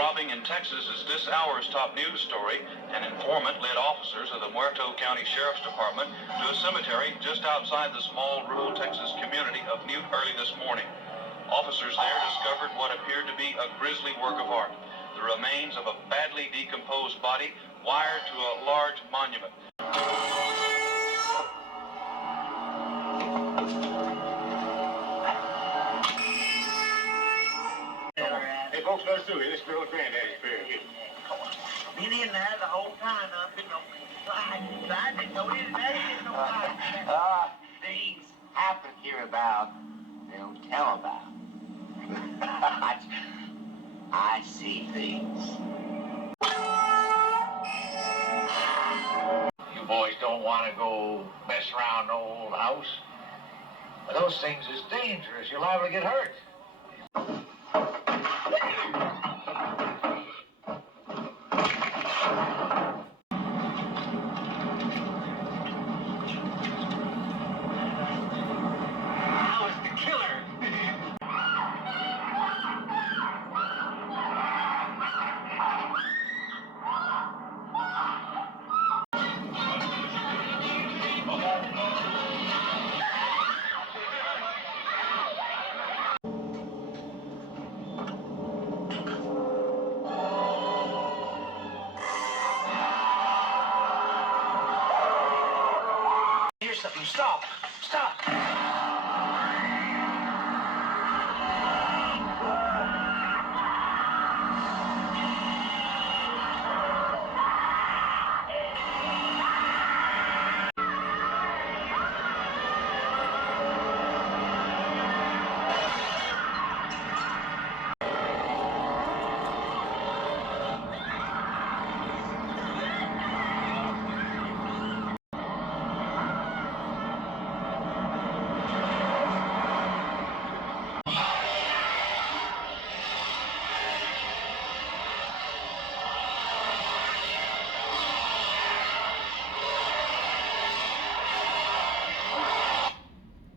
robbing in Texas is this hour's top news story. An informant led officers of the Muerto County Sheriff's Department to a cemetery just outside the small rural Texas community of Newt early this morning. Officers there discovered what appeared to be a grisly work of art, the remains of a badly decomposed body wired to a large monument. Hey, folks, let's do it. This girl granddaddy's prayer. Been in there the whole time, been no I didn't know his daddy didn't know Things happen here about they don't tell about. I see things. You boys don't want to go mess around the old house. Those things is dangerous. You're liable to get hurt.